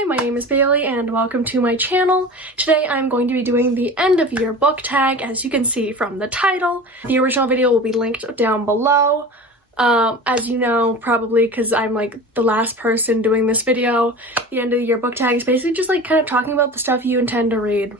Hi, my name is Bailey and welcome to my channel. Today I'm going to be doing the end of year book tag, as you can see from the title. The original video will be linked down below. As you know, probably because I'm like the last person doing this video, the end of the year book tag is basically just like kind of talking about the stuff you intend to read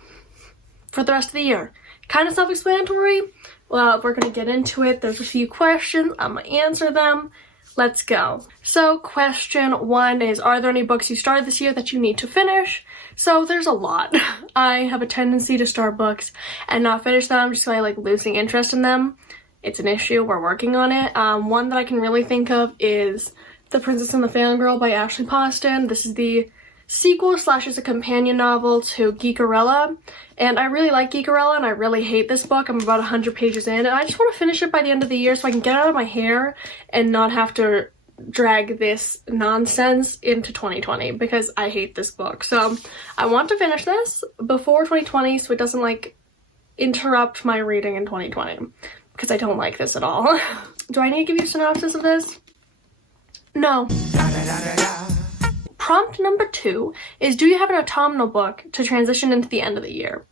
for the rest of the year. Kind of self-explanatory. Well, we're gonna get into it. There's a few questions. I'm gonna answer them. Let's go. So question 1 is, are there any books you started this year that you need to finish? So there's a lot. I have a tendency to start books and not finish them just by like losing interest in them. It's an issue. We're working on it. One that I can really think of is The Princess and the Fangirl by Ashley Poston. This is the sequel slash is a companion novel to Geekerella, and I really like Geekerella and I really hate this book. I'm about 100 pages in and I just want to finish it by the end of the year so I can get it out of my hair and not have to drag this nonsense into 2020 because I hate this book. So I want to finish this before 2020 so it doesn't like interrupt my reading in 2020 because I don't like this at all. Do I need to give you a synopsis of this? No. Prompt number 2 is, do you have an autumnal book to transition into the end of the year?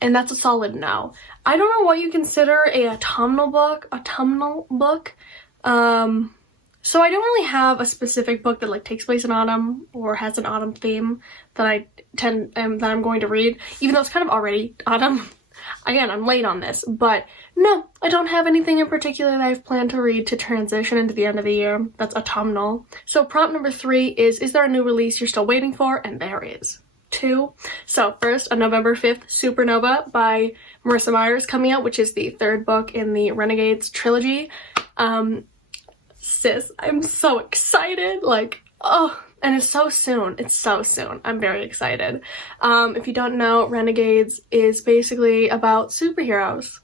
And that's a solid no. I don't know what you consider a autumnal book. So I don't really have a specific book that like takes place in autumn or has an autumn theme that that I'm going to read, even though it's kind of already autumn. Again, I'm late on this, but no, I don't have anything in particular that I've planned to read to transition into the end of the year that's autumnal. So prompt number 3 is there a new release you're still waiting for? And there is 2. So first, on November 5th, Supernova by Marissa Meyer is coming out, which is the 3rd book in the Renegades trilogy. Sis, I'm so excited, like, oh, and it's so soon. It's so soon. I'm very excited. If you don't know, Renegades is basically about superheroes.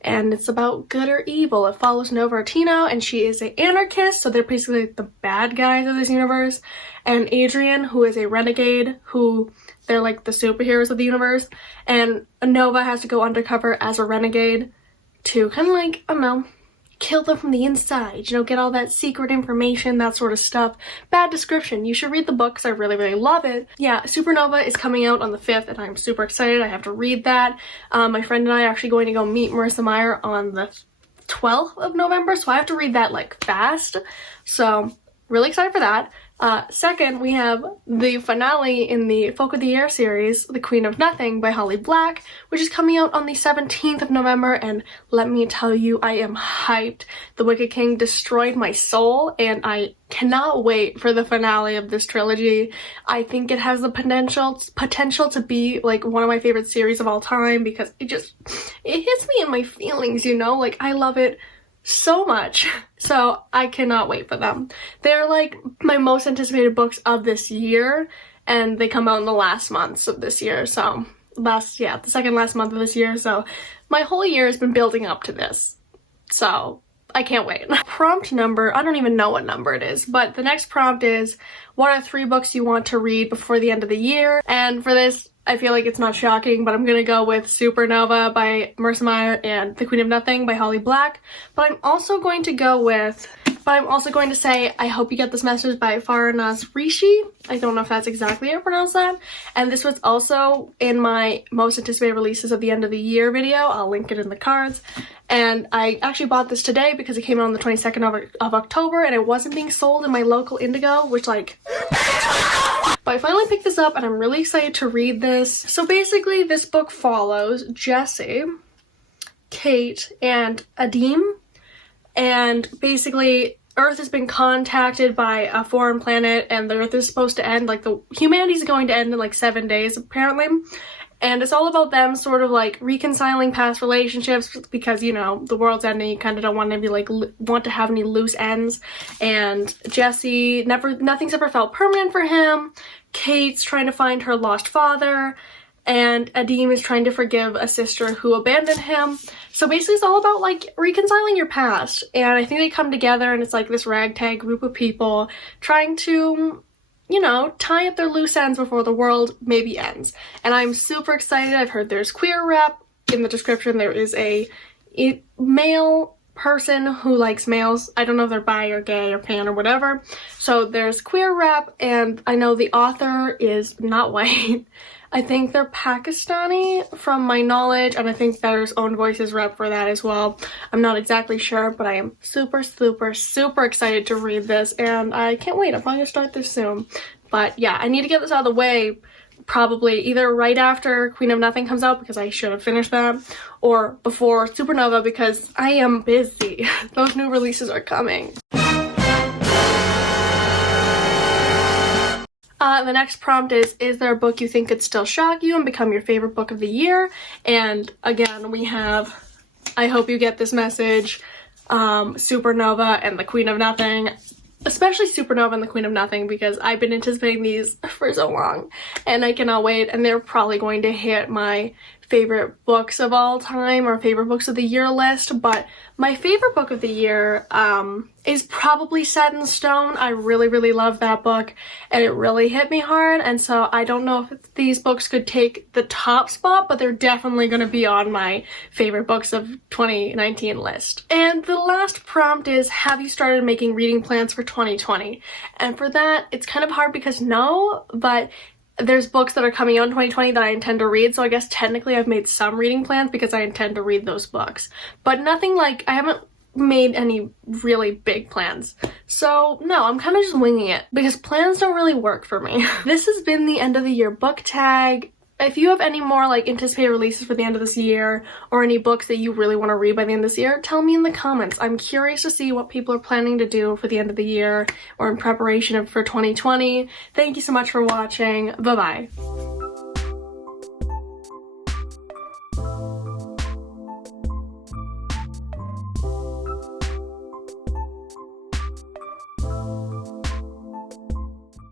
And it's about good or evil. It follows Nova Artino, and she is an anarchist, so they're basically the bad guys of this universe. And Adrian, who is a renegade, who they're like the superheroes of the universe. And Nova has to go undercover as a renegade to kind of like, I don't know, kill them from the inside, you know, get all that secret information, that sort of stuff. Bad description. You should read the book because I really, really love it. Yeah, Supernova is coming out on the 5th and I'm super excited. I have to read that. My friend and I are actually going to go meet Marissa Meyer on the 12th of November, so I have to read that like fast. So really excited for that. Second, we have the finale in the Folk of the Year series, The Queen of Nothing by Holly Black, which is coming out on the 17th of November, and let me tell you, I am hyped. The Wicked King destroyed my soul, and I cannot wait for the finale of this trilogy. I think it has the potential to be like one of my favorite series of all time because it hits me in my feelings, you know? Like, I love it so much, so I cannot wait for them. They're like my most anticipated books of this year, and they come out in the last months of this year, so the second last month of this year, so my whole year has been building up to this, so I can't wait. Prompt number, I don't even know what number it is, but the next prompt is, what are 3 books you want to read before the end of the year? And for this, I feel like it's not shocking, but I'm gonna go with Supernova by Marissa Meyer and The Queen of Nothing by Holly Black. But I'm also going to say, I hope you get this message by Farnaz Rishi. I don't know if that's exactly how to pronounce that. And this was also in my most anticipated releases of the end of the year video. I'll link it in the cards. And I actually bought this today because it came out on the 22nd of October and it wasn't being sold in my local Indigo, which like... But I finally picked this up and I'm really excited to read this. So basically this book follows Jesse, Kate, and Adim. And basically Earth has been contacted by a foreign planet and the Earth is supposed to end, like humanity is going to end in like 7 days apparently. And it's all about them sort of like reconciling past relationships because, you know, the world's ending, you kind of don't want to be like, want to have any loose ends. And Jesse, nothing's ever felt permanent for him. Kate's trying to find her lost father. And Adim is trying to forgive a sister who abandoned him. So basically it's all about like reconciling your past. And I think they come together and it's like this ragtag group of people trying to, you know, tie up their loose ends before the world maybe ends. And I'm super excited. I've heard there's queer rep. In the description there is a male person who likes males. I don't know if they're bi or gay or pan or whatever. So there's queer rep, and I know the author is not white. I think they're Pakistani from my knowledge, and I think there's Own Voices rep for that as well. I'm not exactly sure, but I am super, super, super excited to read this, and I can't wait. I'm probably gonna start this soon. But yeah, I need to get this out of the way probably either right after Queen of Nothing comes out, because I should have finished that, or before Supernova, because I am busy. Those new releases are coming. The next prompt is there a book you think could still shock you and become your favorite book of the year? And again, we have I Hope You Get This Message, Supernova, and The Queen of Nothing. Especially Supernova and The Queen of Nothing, because I've been anticipating these for so long and I cannot wait, and they're probably going to hit my favorite books of all time or favorite books of the year list. But my favorite book of the year is probably Set in Stone. I really, really love that book and it really hit me hard, and so I don't know if these books could take the top spot, but they're definitely going to be on my favorite books of 2019 list. And the last prompt is, have you started making reading plans for 2020? And for that, it's kind of hard because no, but there's books that are coming out in 2020 that I intend to read, so I guess technically I've made some reading plans because I intend to read those books. But nothing like, I haven't made any really big plans. So no, I'm kind of just winging it because plans don't really work for me. This has been the end of the year book tag. If you have any more like anticipated releases for the end of this year, or any books that you really want to read by the end of this year, tell me in the comments. I'm curious to see what people are planning to do for the end of the year or in preparation for 2020. Thank you so much for watching. Bye-bye.